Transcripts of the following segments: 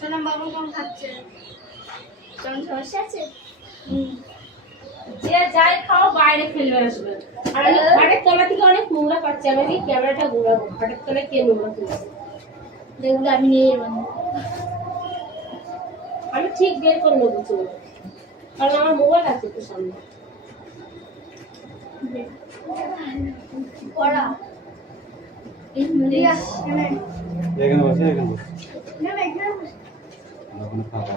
সোনাম বাবু কোন খাচ্ছে? কোন সমস্যা আছে? যে যাই খাও বাইরে ফেলবে আসবে। আর আমি খাটের তলা থেকে অনেক নোংরা পাচ্ছি, আমি এই ক্যামেরাটা ঘোরাবো, খাটের তলায় কে নোংরা ফেলছে দেখুন আমি নিয়ে যাবো। আমি ঠিক বের করে নেবো চলো, কারণ আমার মোবাইল আছে তো সামনে। পড়া ইংলিশ এখানে বসে এখানে বসে না না এখানে বসে ওখানে খাওয়া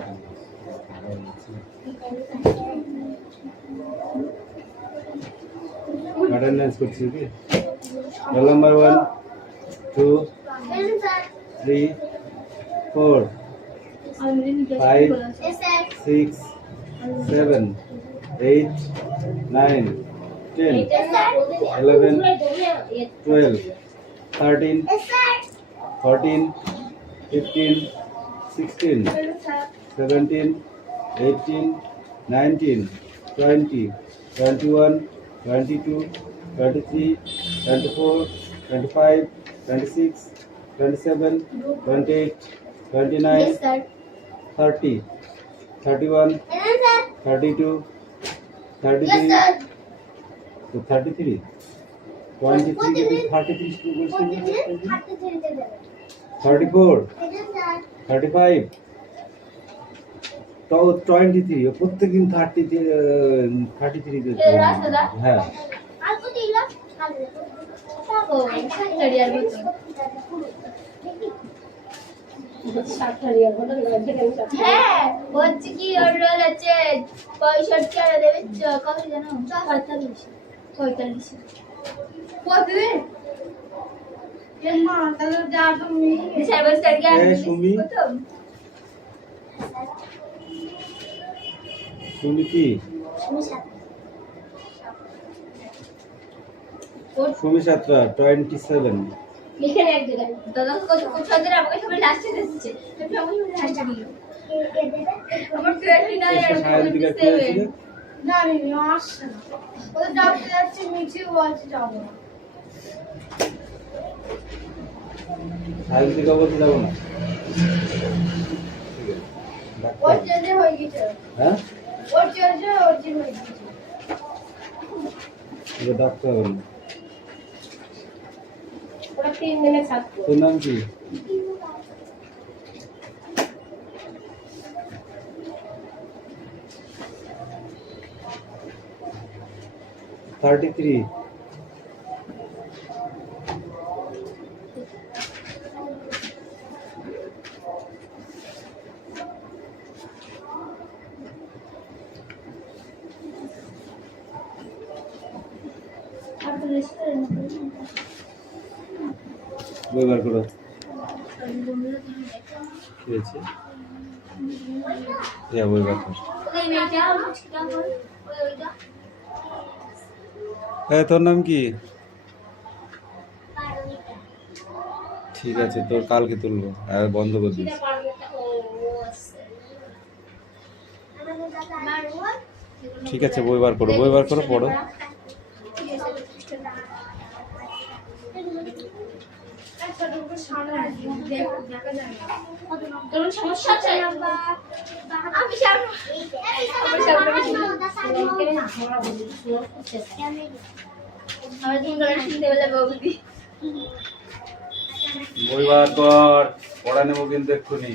অ্যাটেন্ডেন্স করছি কি রোল নাম্বার 1 2 3 4 5 6 7 8 9 10 11 12 13 14 15 16 17 18 19 20 21 22 23 24 25 26 27 28 29 30 31 32 33 to 33 23 to 33 34 35 তো 23 প্রত্যেকদিন 33 হ্যাঁ হ্যাঁ বলছি কি ওর রোল আছে 65 আর দেবে কত জানো 45 প্রতিদিন মা তাহলে যা তুমি সাইবার স্টাডি আর সুমি সুমি কি সুমি সাতরা 27 এখানে এক জায়গায় দাদা কত কোথায় আমাকে সবাই লাস্টে দিচ্ছে তুমি আমাকে লাস্টে দিও আমার 29 আর সাহেব দিকে কি হয়েছিল না আমি আসছে না ওদের ডাকতে যাচ্ছে মিঠি বলছে যাবো না সাহেব দিকে বলতে যাবো না ওর চেঞ্জ হয়ে গেছে হ্যাঁ ওর চেঞ্জ হয়ে গেছে এটা ডাক্তার হবে না ওরা 3 দিনে ছাত্র। তোর নাম কি $33 বই বার করো কি হয়েছে বই বার করো তোর নাম কি ঠিক আছে তোর কালকে তুলবো আর বন্ধ করে দিস ঠিক আছে বই বার করো পড়ো তোর সমস্যা আছে আমি বই বার কর পড়া নেবো কিন্তু এক্ষুনি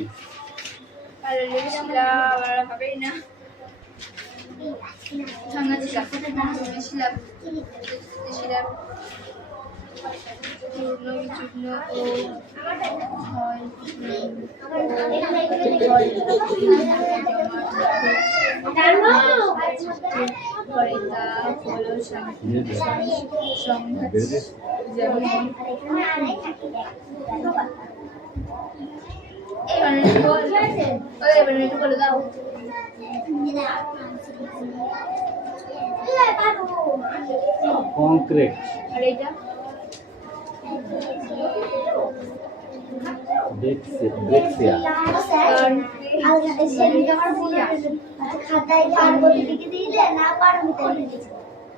কংক্রিট ব্রেক্সিয়া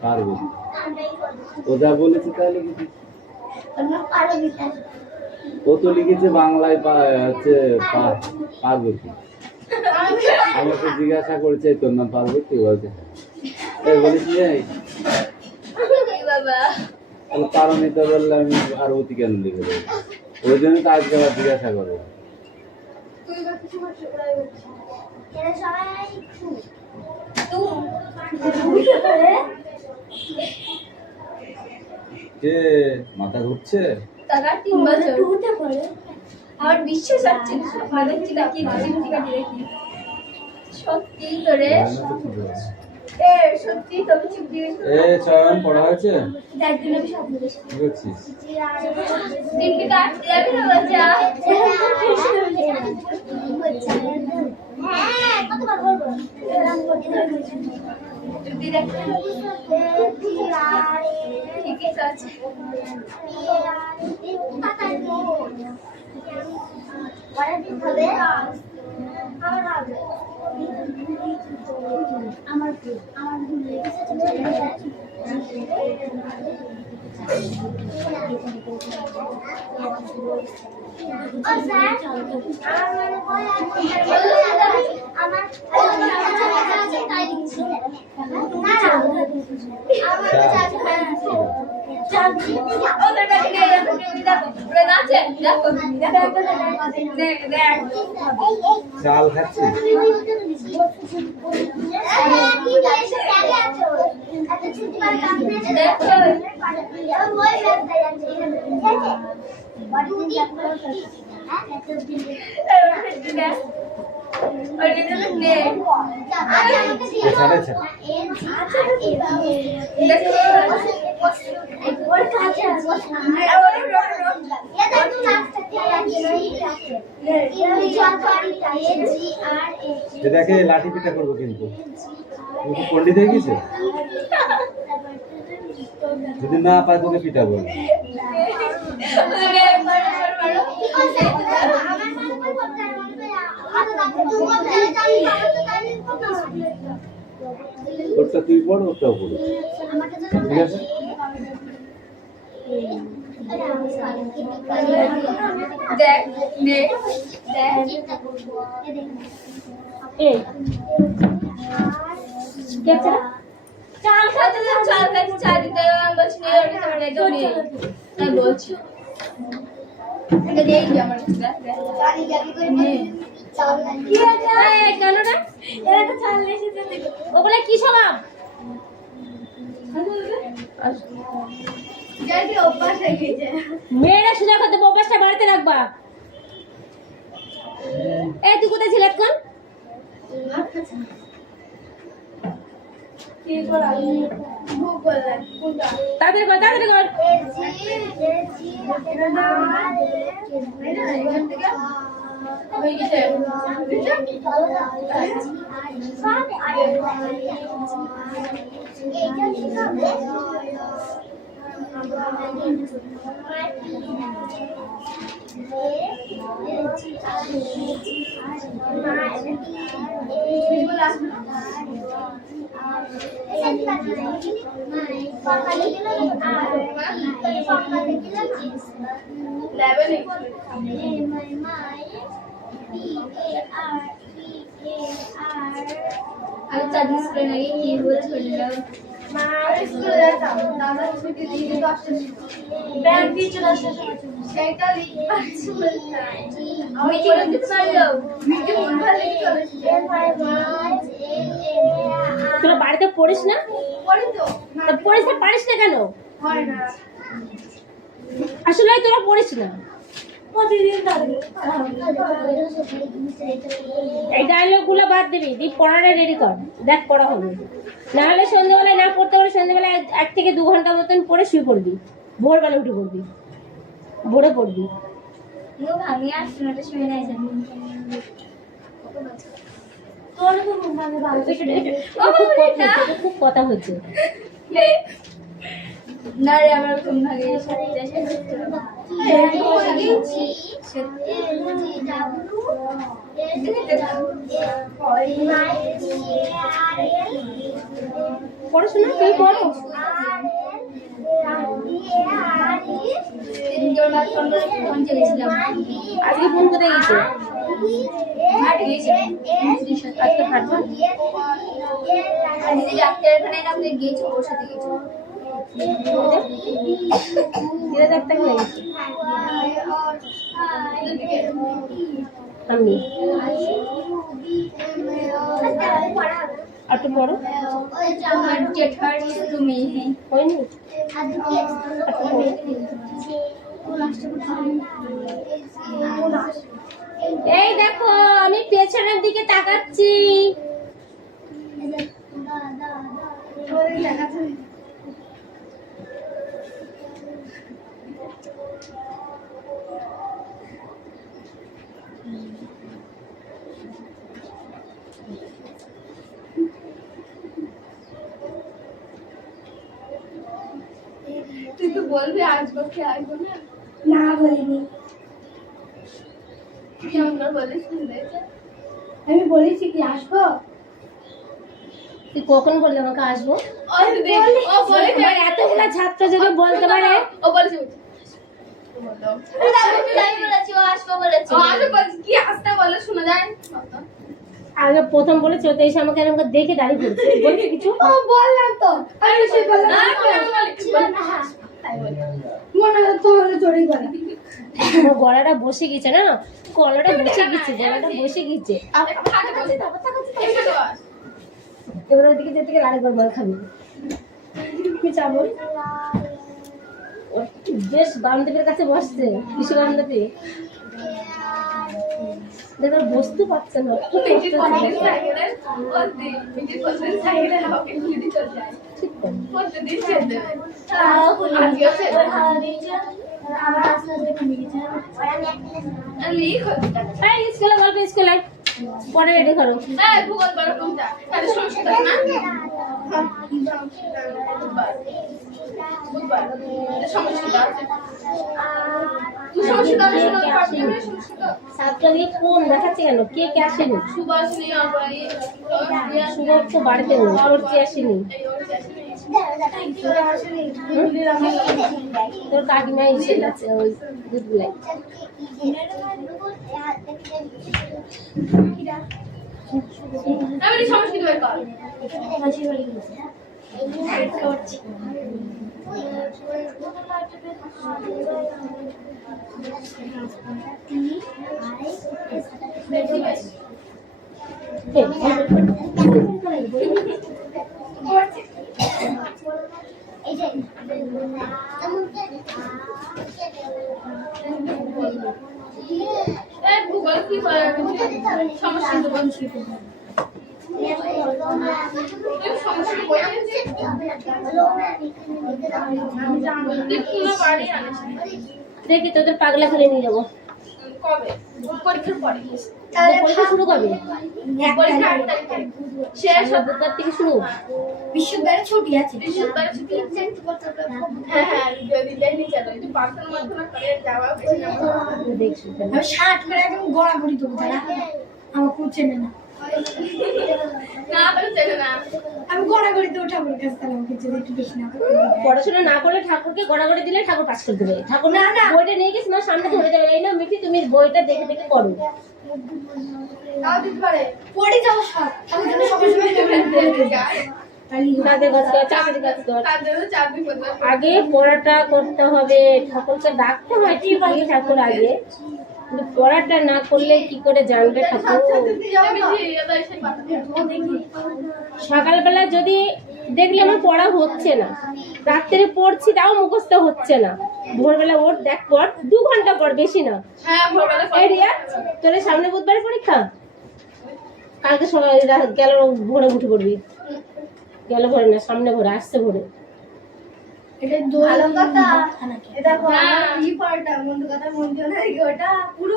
পারবো ও যা বলেছি তাই লিখেছি ও তো লিখেছে বাংলায় হচ্ছে পার্বতী। আমি তো জিজ্ঞাসা করছি তোর নাম পার্বতী বলছে বলিস নেই এই বাবা কারণ এটা বললে আমি পার্বতী কেন লিখে দেবো ওই জন্য তো আজকে আবার জিজ্ঞাসা করবো তুই বা কিছু করছিস এরা সবাই তুই কে মাথা ঘুরছে টাকা 3 বছর টুতে পড়ে আমার বিশ্বাস হচ্ছে না ভালো কি না কি চিমটি কাটি দেখি সত্যি তোরে এ সত্যি তুমি চিমটি চয়ন পড়া হয়েছে দেখ দিন আমি সব বলেছি কি করছিস চিমটি কাটতে যাবি না বাচ্চা হ্যাঁ কতবার বলবো চিমটি দেখ ঠিক আছে আমার চাল খাচ্ছি দেখে লাঠি পিঠা করবো কিন্তু তুমি কি পন্ডিত হয়ে গেছে যদি না পায় তোকে পিঠা বল ওরটা তুই পড় ওরটাও পড়ো ঠিক আছে দেখ দেখ দেখ এই কে চাল খাতে চাল দিতে বলছি নিয়ে ওটা তোমার একদম নেই তাই বলছি এটা দেই আমার গাড়ি গাড়ি করে চাল কি আছে এই কেন রে এরা তো চাল এসেছে দেখো ওগুলা কি স্বভাব যাই অভ্যাস হয়ে গেছে মেয়েরা সোজা করতে অভ্যাসটা বাড়িতে রাখবা এই তুই কোথায় ছিলাম কোন কি করা ভুক বললা কোনটা তাড়াতাড়ি কর তাড়াতাড়ি কর হয়ে গেছে আমি চাঁদি স্কুলে নাকি কি বলে চললাম স্কুলে যেতাম দাদা ছুটি দিয়ে 10টার সময় ব্যাংক দিয়ে 10টার সময় সেটা আমি কি করতে পারলো মিটি মন ভালো চলেছে তোরা বাড়িতে পড়িস না পড়ি তো তা পড়িস না পারিস না কেন হয় না আসলে তোরা পড়িস না প্রতিদিন দাঁড়িয়ে এই ডায়লগ গুলো বাদ দিবি দি পড়াটা রেডি কর দেখ পড়া হবে না হলে সন্ধ্যেবেলায় না পড়তে পারলে সন্ধ্যেবেলায় 1 থেকে 2 ঘন্টা মতন পড়ে শুয়ে পড়বি ভোরবেলা উঠে পড়বি ভোরে পড়বি আমি আর শোনাটা শুনে নাই জানি তোর তো মানে ভালো খুব কথা হচ্ছে না রে আমার ঘুম ভাগে পড়াশোনা তুই পড়ো আজকে ফোন কোথায় গেছে আজকে হাঁটবো দিদি ডাক্তারখানে না আপনি গিয়েছো ওর সাথে গিয়েছো ধীরে দেখতে হয়ে গেছে আমি আর একটু পড়ো তুমি হয়নি এই দেখো আমি পেছনের দিকে তাকাচ্ছি তুই তো বলবি আসবো কি আসবো না না বলিনি কেমন করে বলিস শুনতে আমি বলেছি কি আসবো তুই কখন বললি আমাকে আসবো ও বলে এবার এতগুলা ছাত্র যদি বলতে পারে ও বলেছে আমি বলেছি ও আসবো বলেছি ও আসবো বলেছি কি আসতে বলে শোনা যায় আগে প্রথম বলেছে তো এসে আমাকে এরকম করে দেখে দাঁড়িয়ে পড়ছে বলছে কিছু ও বললাম তো আমি সেই বললাম মনে হয় তোমাদের চড়ি করে আমার গলাটা বসে গেছে না গলাটা বসে গেছে এবার ওদিকে যেতে গেলে আরেকবার বল খাবি কি চাবো ওর বেশ বান্ধবীর কাছে বসছে কিছু বান্ধবী দেখো বসতে পারছে না ঠিক স্কুলে গল্প স্কুলে পরে রেডি করো সাতটা দিয়ে কোন দেখাচ্ছে কেন কে কে আসেনি সুবর তো বাড়িতে নেই ওর কে আসেনি তোর কাকিমা এসে গেছে ওই দুধগুলাই ভূগোল কি সমস্যা বলছি দেখি তোদের পাগলা খেলে নিয়ে যাবো কবে পরীক্ষার পরে পরীক্ষা শুরু কবে পরীক্ষা 8 তারিখে শেষ বুধবার থেকে শুরু বিশ্ববিদ্যালয়ে ছুটি আছে বিশ্ববিদ্যালয়ে ছুটি হ্যাঁ হ্যাঁ যদি যাইনি চলো একটু পার্সোনাল মাধ্যমে করে যাওয়া বেশি না দেখছি আমি 60 করে একদম গড়াগড়ি দেবো তারা আমার খুব চেনে না না বলে চলে না আমি গড়াগড়িতে ঠাকুরের কাছে তাহলে আমাকে যদি একটু বেশি না পড়াশোনা না করলে ঠাকুরকে গড়াগড়ি দিলে ঠাকুর পাস করে দেবে ঠাকুর না, না। বইটা নিয়ে গেছি তোমার সামনে ধরে দেবে এই না মিঠি তুমি বইটা দেখে দেখে করো তাও দিতে পারে পড়ে যাও সব আমি যেন সবার সময় পড়ে যাই তাদের কাছে চাকরির কাছে তার জন্য চাকরি করতে আগে পড়াটা করতে হবে ঠাকুরকে ডাকতে হয় ঠিকই ঠাকুর আগে কিন্তু পড়াটা না করলে কি করে জানবে ঠাকুর সকালবেলা যদি দেখলে আমার পড়া হচ্ছে না রাত্রে পড়ছি তাও মুখস্থ হচ্ছে না ভোরবেলা ওর দেখ পর 2 ঘন্টা পর বেশি না হ্যাঁ ভোরবেলা এই রিয়া তোর সামনে বুধবার পরীক্ষা কালকে সকাল গেল ভোরে উঠে পড়বি গেল ভোরে না সামনে ভোরে আসছে ভোরে এটা ভালো কথা এটা কি পড়টা বন্ধু কথা মন দিও না ওটা পুরো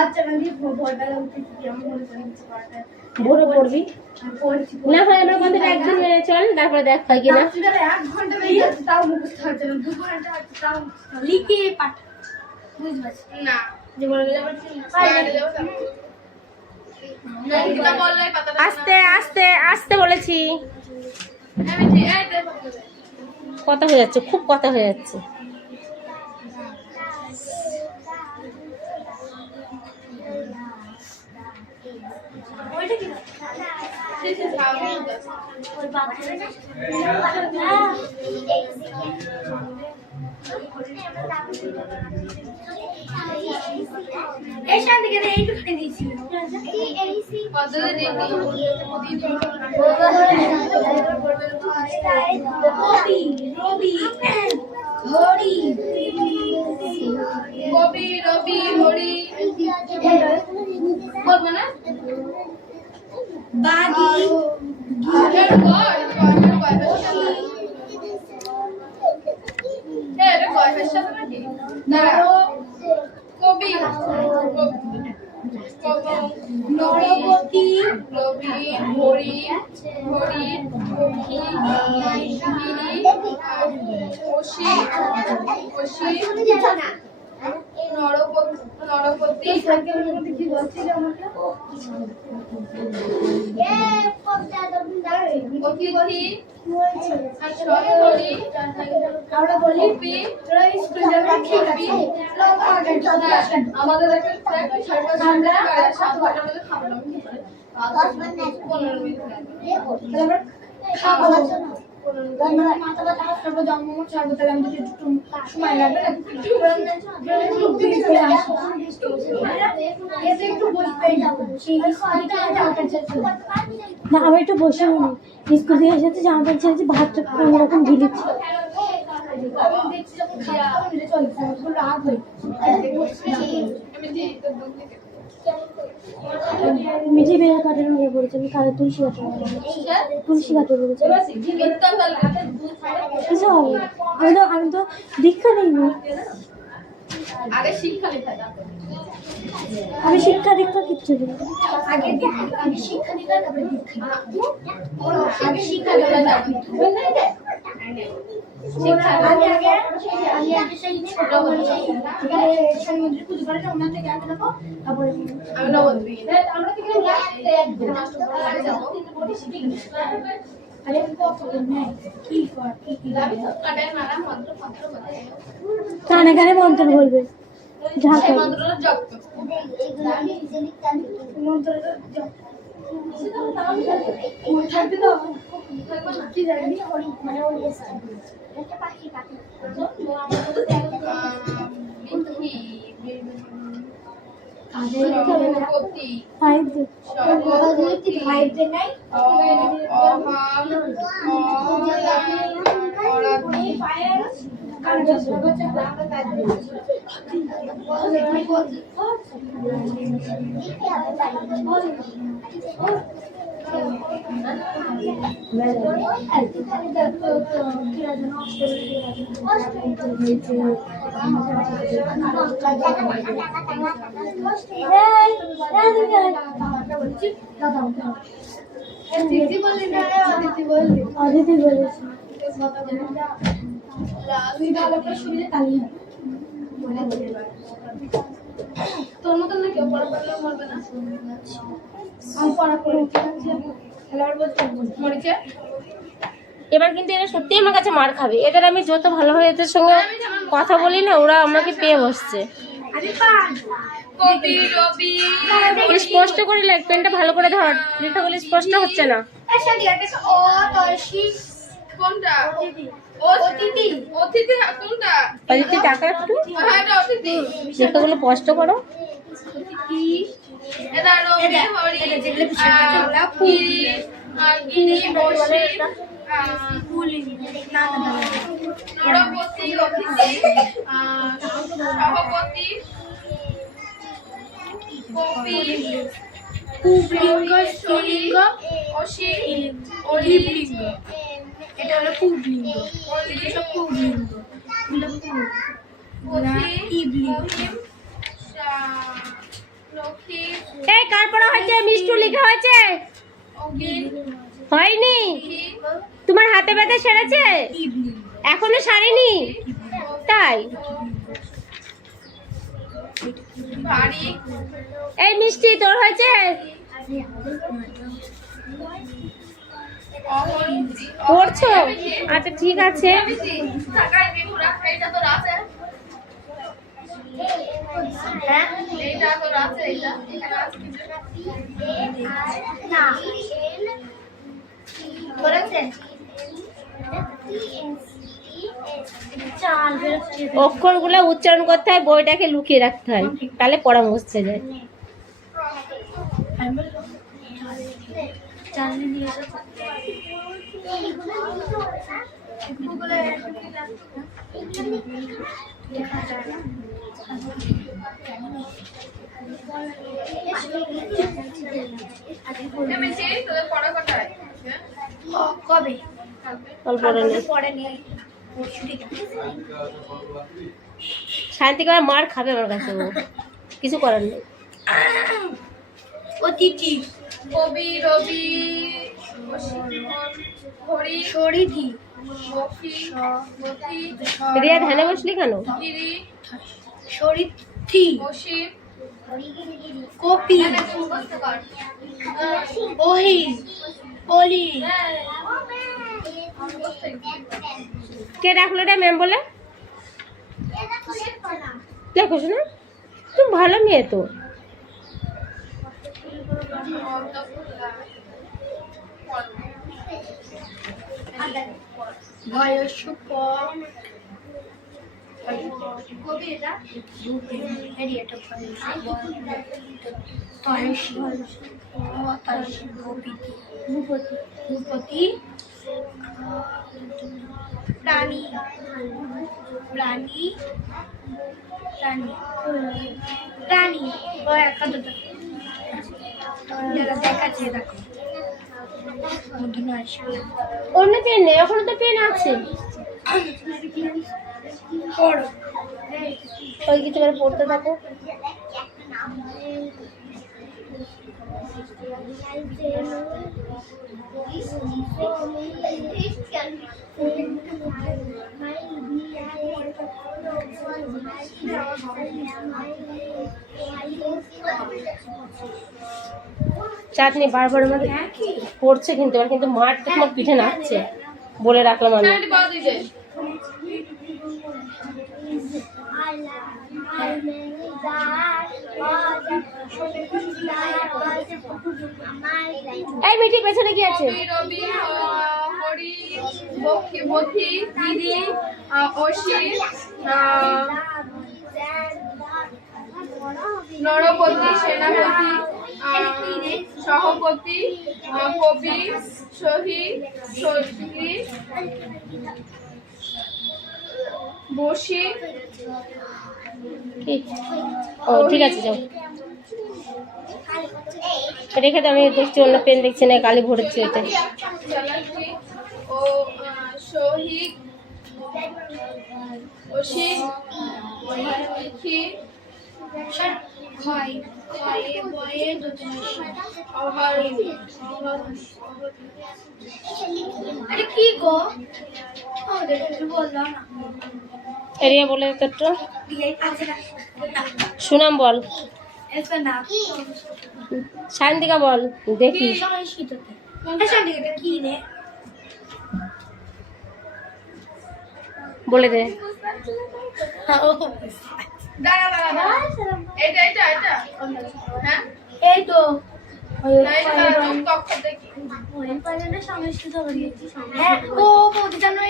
আচ্ছা না দিয়ে ভোরবেলা উঠেছি আমি মনে করি কিছু পড়টা ভোরে পড়বি পড়ছি না হয় আমরা বন্ধু একদিন চল তারপরে দেখ হয় কিনা রাত্রিবেলা 1 ঘন্টা বেরিয়ে যাচ্ছে তাও মুখস্থ হচ্ছে না 2 ঘন্টা হচ্ছে তাও লিখে পাঠ বুঝতে পারছি না যে ভোরবেলা পড়ছি আস্তে আস্তে আস্তে বলেছি আমি ঠিক আছে কথা হয়ে যাচ্ছে খুব কথা হয়ে যাচ্ছে ওইটা কি ওই এই শান্তি কে এইটুখানি দিয়েছিল রবি হরি কবি রবি হরি বলবো না বাগি কবি নরপতি রবি হরি হরি অসি অসি নরপতি কি বলছিল আমাকে অতিথি সরহরি আমরা বলি কপি তোরা স্কুল যাবে ঠিক আছে আমাদের একটা সরকার আমরা 7 ঘন্টার মধ্যে খাবো না 15 মিনিট আমরা খাবো মাথা ব্যথা করবো জন্ম ছাড়বো তাহলে আমাদের একটু সময় লাগবে না একটু বসবে না আমি একটু বসে নিই স্কুল থেকে এসেছি জামা প্যান্ট ছেড়েছি ভাতটা কোনোরকম ঢিলিচ্ছি দেখছি যখন খাওয়া চলছে রাগ হয়ে মিঠি বেড়া কাটানো হয়ে পড়েছে আমি কালে তুলসী কাটানো তুলসী কাটে পড়েছি কিছু হবে আমি তো দীক্ষা নেইনি আগে শিক্ষা লেখা আমি শিক্ষা দীক্ষা কিচ্ছু দিই আগে শিক্ষা দিতে তারপরে দীক্ষা আগে শিক্ষা দিতে আগে সেই ছোট সমুদ্রে পুজো করে ওনার থেকে আগে দেখো তারপরে আমি নবদ্বীপ আমরা থেকে আরে কত নেই কি কর কি কাটায় মারা মন্ত্র মন্ত্র কানে কানে মন্ত্র বলবে ঢাকা মন্ত্রটা জপ মন্ত্রটা থাকবে তো কি জানি মানে ওই একটা পাখি পাখি নরপতি ফাইভ দে ফাইভ দে নাই দিদি বললি না অদিতি বললি অদিতি বলেছে তুই ভালো করে শুনলে তাহলে তোর মতন না কেউ পড়া পড়লেও মরবে না আমি পড়া করে খেলার বলতে মরিছে এবার কিন্তু এরা সত্যি আমার কাছে মার খাবে এদের আমি যত ভালোভাবে এদের সঙ্গে কথা বলি না ওরা আমাকে পেয়ে বসছে আরে পান কবি রবি স্পষ্ট করে লেখ পেনটা ভালো করে ধর লেখাগুলো স্পষ্ট হচ্ছে না এর সাথে একটা ও তলসি কোনটা অতিথি অতিথি অতিথি কোনটা অদিতি টাকা একটু হ্যাঁ এটা অতিথি লেখাগুলো স্পষ্ট করো এটা রবি হরি গিরি বসি ফুলি না নরপতি অতিথি সভাপতি কবি পুবলিঙ্গ স্ত্রীলিঙ্গ অসি অলিবলিঙ্গ এটা হলো পুবলিঙ্গ এটা সব পুবলিঙ্গ লক্ষ্মী এই কার পড়া হয়েছে মিষ্টু লেখা হয়েছে হয়নি তোমার হাতে ব্যথা সেরেছে এখনো সারেনি তাই ভারী এই মিষ্টি তোর হয়েছে পড়ছো আচ্ছা ঠিক আছে থাকায় বেহুরা এইটা তো রাতে হ্যাঁ এইটা তো রাতে এইটা এখানে আছে অক্ষরগুলো উচ্চারণ করতে হয়, বইটাকে লুকিয়ে রাখতে হয়, তাহলে পড়া মুছতে যায়। কবে অল্প পরে নিয়ে শান্তি করে মার খাবে আমার কাছে, ও কিছু করার নেই। অতিথি কবি, রবি, হরি, সরিধি বফি, বফি, রিয়া ধ্যানে বসলি কেন? গিরি, সরিথি অসীম, কপি ওহি পলি কে ডাকলো রে ম্যাম বলে? দেখো শোনা, তুমি ভালো মেয়ে তো। বয়স কবি এটা ভূপতি প্রাণী প্রাণী প্রাণী প্রাণী দেখাচ্ছে দেখো অন্য পেন নেই, এখনো তো পেন আছে। ওই কিছু করে পড়তে থাকো। চাটনি বারবার আমাদের পড়ছে কিন্তু, এবার কিন্তু মার তো তোমার পিঠে নাচছে, বলে রাখলাম আমি। এই মিঠি পেছনে কি আছে? রবি, হরি, বফি, বফি, গিরি, অসীম, নরপতি, সেনাপতি, সহপতি, কবি, শহীদ, সজী, বসি, ও ঠিক আছে, যাও রেখে তো। আমি দেখছি অন্য পেন দেখছি না, কালি ভরেছি ওটা। চালাকি ও শহীদ, অসীম, লিখি, আরে কি গো বললাম এরিয়া বলে তো সুনাম বল, শান্তিকা বল দেখি। কি রে বলে দে। দাঁড়া দাঁড়া দাঁড়া, এটা এটা এটা, হ্যাঁ এই তো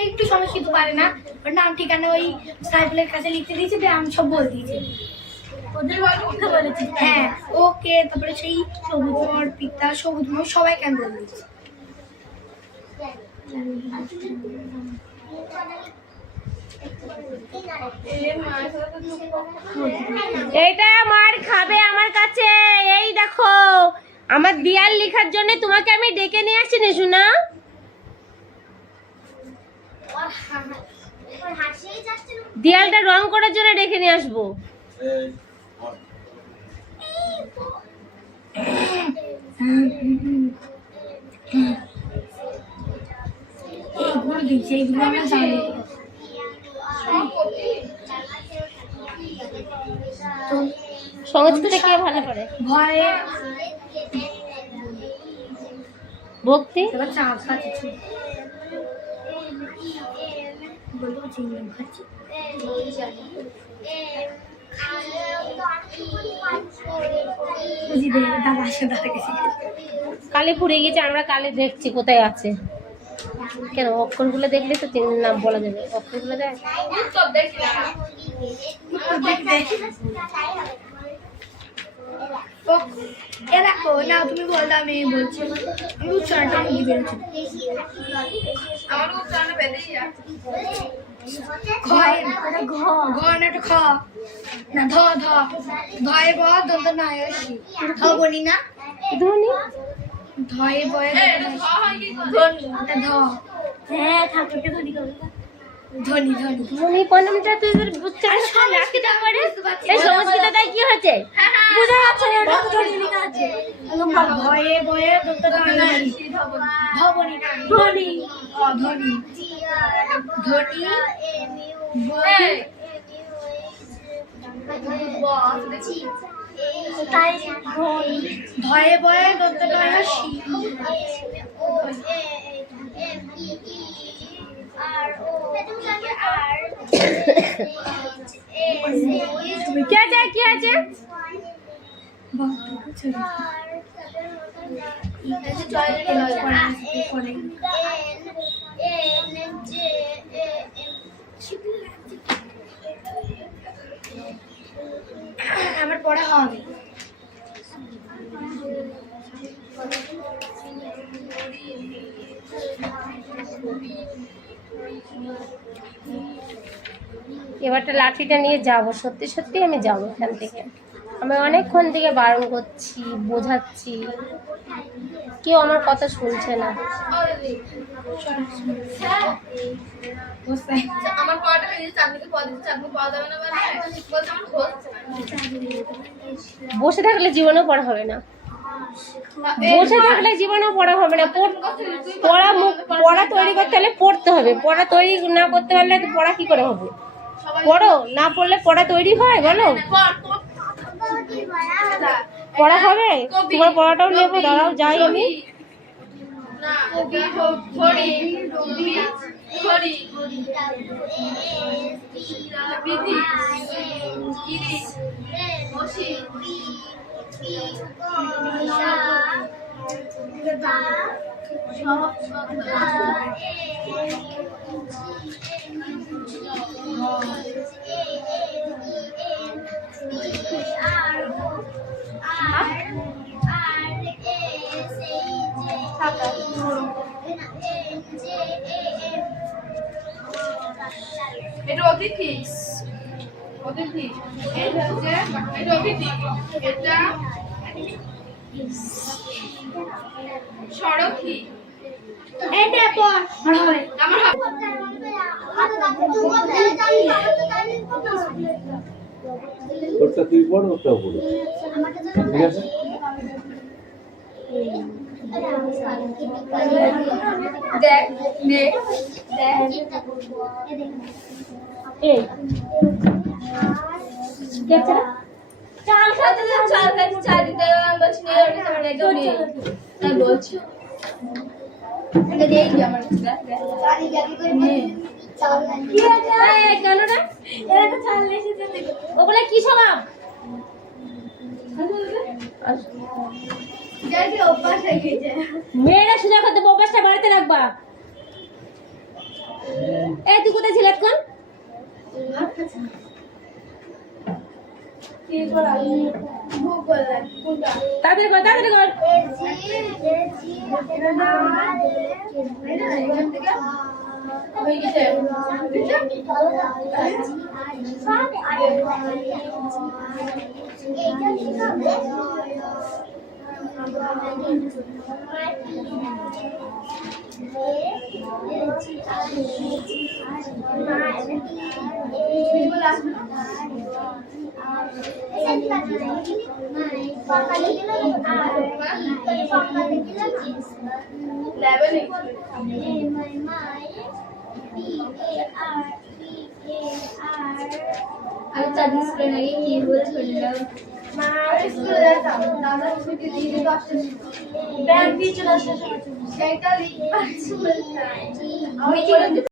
একটু সংস্কৃত পারে না, ওর নাম ঠিকানা ওই সাইকেলের কাছে লিখতে দিয়েছে, আমি সব বল দিয়েছে। হ্যাঁ ওকে, তারপরে সেই সবুজ পিতা সবুজ সবাই কেন বল দিয়েছে। এইটা মার খাবে আমার কাছে। এই দেখো, আমার দিয়াল লেখার জন্য তোমাকে আমি ডেকে নিয়ে আসিনি শোনা। দিয়ালটা রং করার জন্য ডেকে নিয়ে আসবো। সংস্কৃত কে ভালো করে? ভয়ে ভক্তি কালী কালী পুড়ে গেছে, আমরা কালী দেখছি কোথায় আছে। কেন অক্ষরগুলো দেখলে তো নাম বলা যাবে, অক্ষরগুলো দেখ। উত্তর দেখি না। এ দেখো না, তুমি বললে আমি বলছি, আমি উচ্চারণটা কি বেরোচ্ছি। আমার উচ্চারণ বেঁধেই আছে। ঘ না খ না, ধ ধয়ে ব দন্ত নাই অসি, ধ বলি না, ধ্বনি। ধয়ে বয়ে এটা ধ হয় কি করে? ধ। হ্যাঁ ঠাকুরকে ধনি করবে, ধনি ধনি। ধ্বনি কোনটা তুই উচ্চারণ রাখতে না পারে, এই সংস্কৃতটাই কি হচ্ছে বুঝা যাচ্ছে না। এটা ধনি লেখা আছে, ধয়ে বয়ে দন্ত নাই অসি, ধ বলি না, ধনি ধনি ধনি এই, ধয়ে বয়ে দন্ত নাই অসি, কি আছে কি আছে? আমার পড়া হবে। এবারটা লাঠিটা নিয়ে যাব, সত্যি সত্যি আমি যাব এখান থেকে। আমি অনেকক্ষণ থেকে বারণ করছি, বোঝাচ্ছি, কেউ আমার কথা শুনছে না। আমার পড়াটা বেরিয়ে চাকরিকে চাকরি পাওয়া যাবে না মানে বলছে আমার হচ্ছে না। বসে থাকলে জীবনেও পড়া হবে না, বসে থাকলে জীবনেও পড়া হবে না। পড়া তৈরি করতে হলে পড়তে হবে, পড়া তৈরি না করতে পারলে তো পড়া কি করে হবে? পড়ো, না পড়লে পড়া তৈরি হয় বলো? পড়া হবে? তোমার পড়াটাও নেবো, দাঁড়াও যাই আমি। না কবি ঘড়ি রবি ঘড়ি বিধি ইরিশ মশি এটা অতিথি অতিথি এটা হচ্ছে এটা অতিথি এটা সড়কি এটা পড় হবে আমার ওটা তুই পড়, ওটাও পড়ো, ঠিক আছে? দেখ নে দেখ এই কি আছে রে? চাল খাতে চাল খাতে চা দিতে বলছি নিয়ে ওটা মানে একদম নেই তাই বলছি এটা দেই দি আমার কাছে দেখ কি আছে? এই কেন রে? এটা তো চাল এসে যেতে ওগুলা কি স্বভাব? যাই কি অভ্যাস হয়ে গেছে। মেয়েরা সোজা করতে অভ্যাসটা বাড়িতে রাখবা। এই তুই কোথায় ছিলাস কোন? কি করা ভুল করলাম কোনটা তাড়াতাড়ি কর, তাড়াতাড়ি কর। হয়ে গেছে লেভেল আমি চাকরি স্কুলে নাকি কি বলে শুনলাম স্কুলে যেতাম দাদা ছুটি দিয়ে দিত 8টার সময় ব্যাংক দিয়ে চলে আসে 8টার সময় সেইটা লিখতে আমি কি